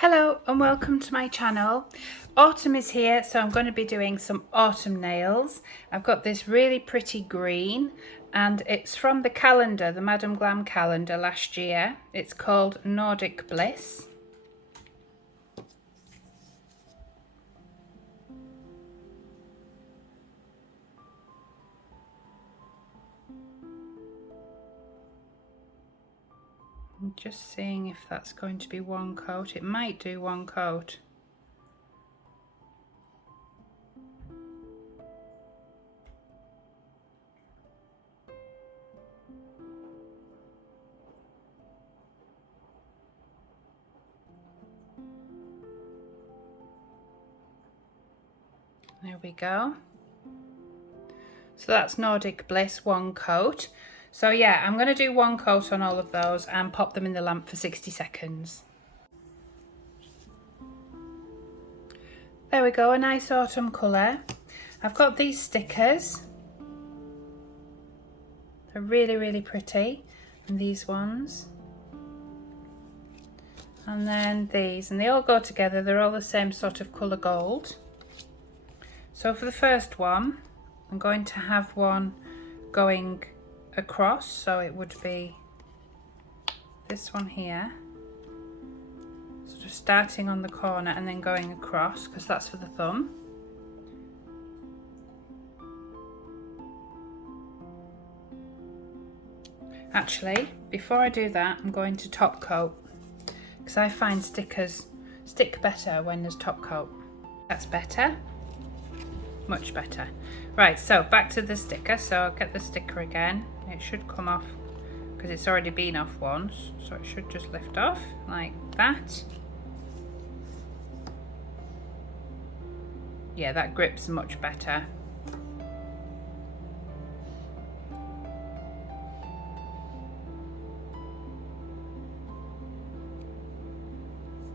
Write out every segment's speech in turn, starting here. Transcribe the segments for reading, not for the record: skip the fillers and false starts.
Hello and welcome to my channel. Autumn is here, so I'm going to be doing some autumn nails. I've got this really pretty green and it's from the calendar, the Madam Glam calendar last year. It's called Nordic Bliss. I'm just seeing if that's going to be one coat. It might do one coat. There we go. So that's Nordic Bliss, one coat. So yeah, I'm going to do one coat on all of those and pop them in the lamp for 60 seconds. There we go, a nice autumn colour. I've got these stickers. They're really pretty. And these ones. And then these, and they all go together. They're all the same sort of colour gold. So for the first one, I'm going to have one going across, so it would be this one here, sort of starting on the corner and then going across, because that's for the thumb. Actually, before I do that, I'm going to top coat, because I find stickers stick better when there's top coat. That's better. Much better. Right, so back to the sticker. So I'll get the sticker again. It should come off because it's already been off once, so it should just lift off like that. Yeah, that grips much better.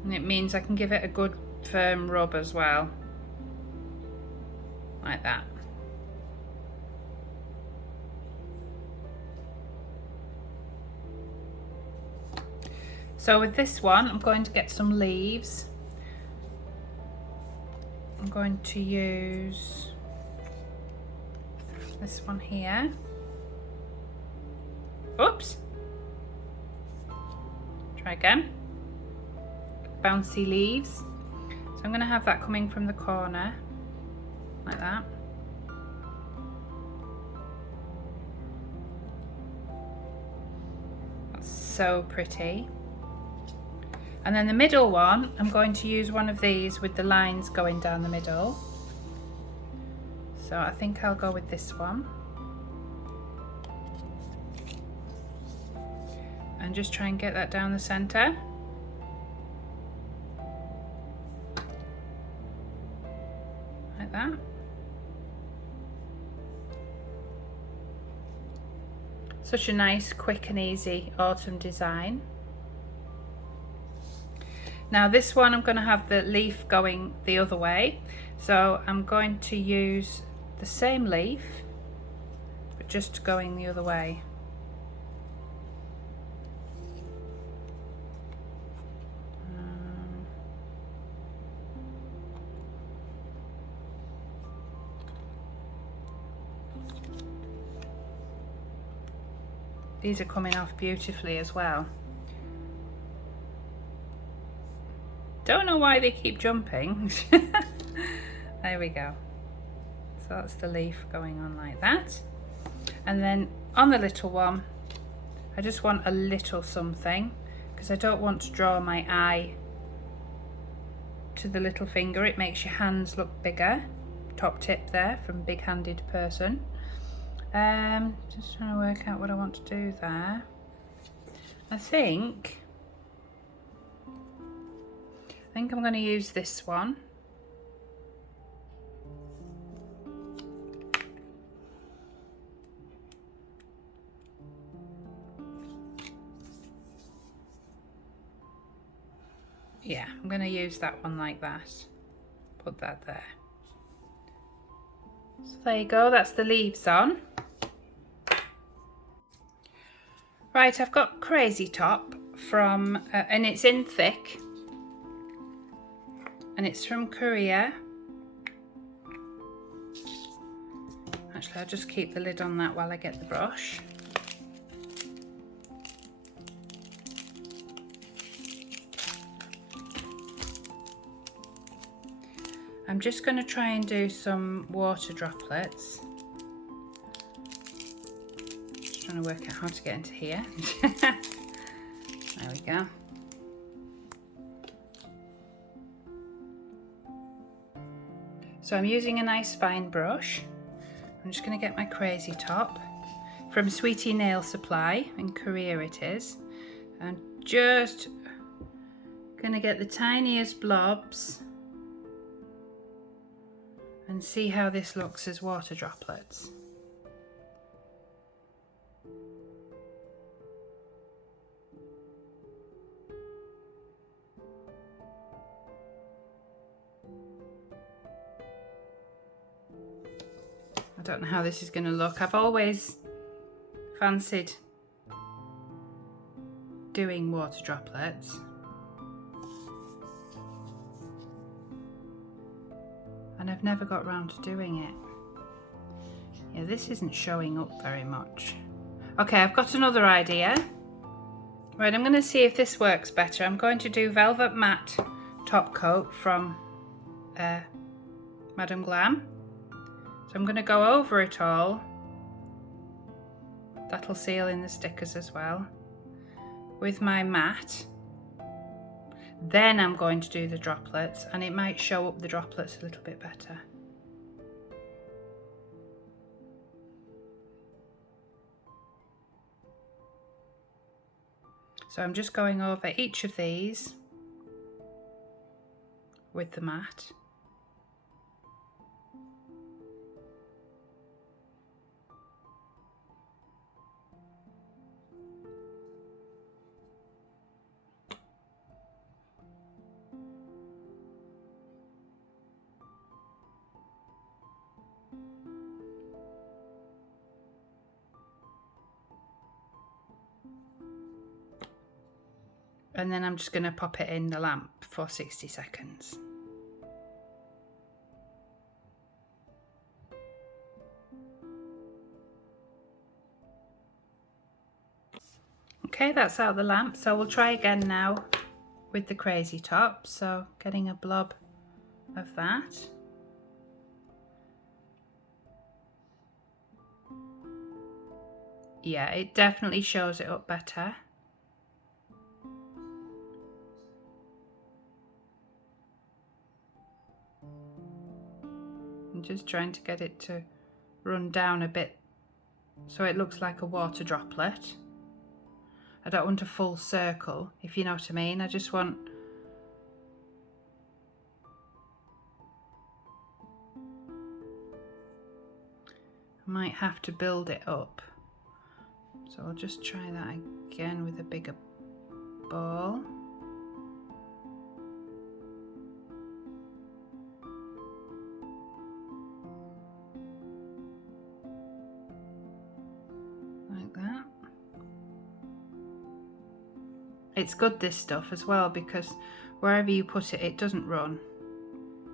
And it means I can give it a good firm rub as well, like that. So with this one, I'm going to get some leaves. I'm going to use this one here. Oops. Try again. Bouncy leaves. So I'm going to have that coming from the corner, like that. That's so pretty. And then the middle one, I'm going to use one of these with the lines going down the middle. So I think I'll go with this one. And just try and get that down the center. Like that. Such a nice, quick and easy autumn design. Now this one I'm going to have the leaf going the other way, so I'm going to use the same leaf but just going the other way. These are coming off beautifully as well. Don't know why they keep jumping. There we go. So that's the leaf going on like that. And then on the little one, I just want a little something, because I don't want to draw my eye to the little finger. It makes your hands look bigger. Top tip there from big-handed person. Just trying to work out what I want to do there. I think I'm going to use this one. Yeah, I'm going to use that one like that. Put that there. So there you go, that's the leaves on. Right, I've got Crazy Top from, and it's in thick. and it's from Korea. Actually, I'll just keep the lid on that while I get the brush. I'm just going to try and do some water droplets. Just trying to work out how to get into here. There we go. So I'm using a nice fine brush. I'm just going to get my crazy top from Sweetie Nail Supply, in Korea it is. I'm just going to get the tiniest blobs and see how this looks as water droplets. I don't know how this is going to look. I've always fancied doing water droplets. And I've never got round to doing it. Yeah, this isn't showing up very much. Okay, I've got another idea. Right, I'm going to see if this works better. I'm going to do Velvet Matte Top Coat from Madam Glam. So I'm going to go over it all. That'll seal in the stickers as well. With my matte. Then I'm going to do the droplets, and it might show up the droplets a little bit better. So I'm just going over each of these with the matte. And then I'm just going to pop it in the lamp for 60 seconds. Okay, that's out of the lamp, so we'll try again now with the crazy top. So getting a blob of that. Yeah, it definitely shows it up better. I'm just trying to get it to run down a bit so it looks like a water droplet. I don't want a full circle, if you know what I mean. I just want I might have to build it up. So I'll just try that again with a bigger ball. Like that. It's good, this stuff, as well, because wherever you put it, it doesn't run.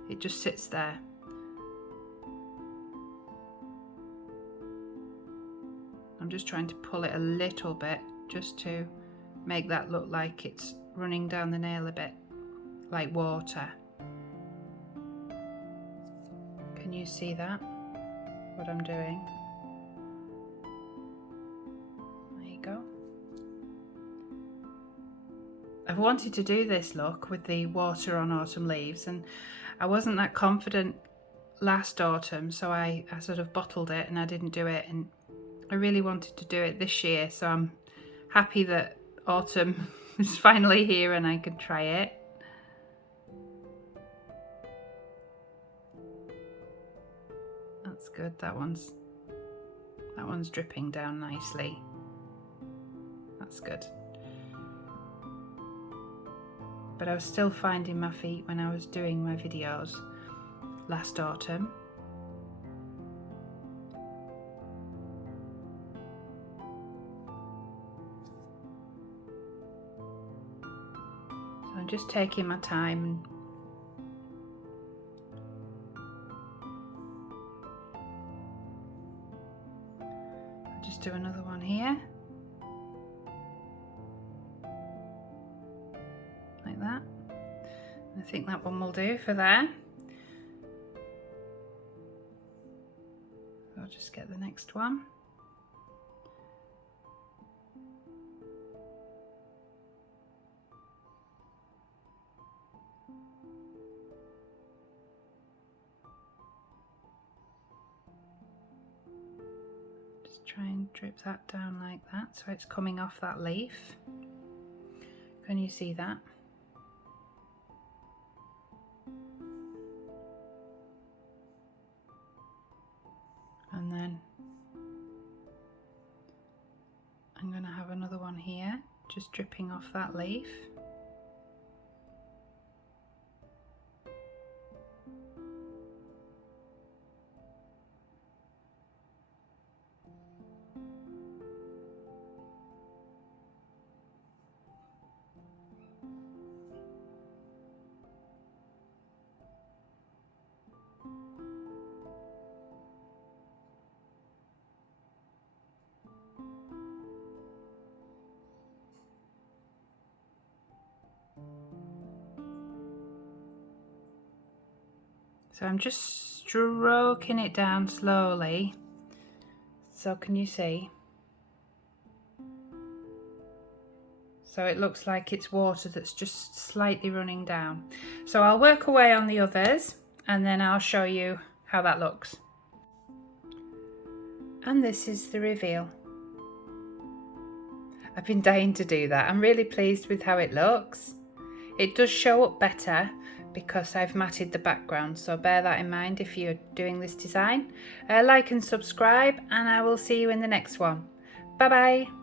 It just sits there. I'm just trying to pull it a little bit just to make that look like it's running down the nail a bit, like water. Can you see that? What I'm doing? There you go. I've wanted to do this look with the water on autumn leaves, and I wasn't that confident last autumn, so I sort of bottled it and I didn't do it, and I really wanted to do it this year, so I'm happy that autumn is finally here and I can try it. That's good. That one's dripping down nicely. That's good. But I was still finding my feet when I was doing my videos last autumn. So I'm just taking my time and just do another one here. Like that. I think that one will do for there. I'll just get the next one. Just try and drip that down like that so it's coming off that leaf. Can you see that? And then I'm going to have another one here, just dripping off that leaf. So I'm just stroking it down slowly. So can you see? So it looks like it's water that's just slightly running down. So I'll work away on the others and then I'll show you how that looks. And this is the reveal. I've been dying to do that. I'm really pleased with how it looks. It does show up better because I've matted the background, so bear that in mind if you're doing this design. Like and subscribe, and I will see you in the next one. Bye bye.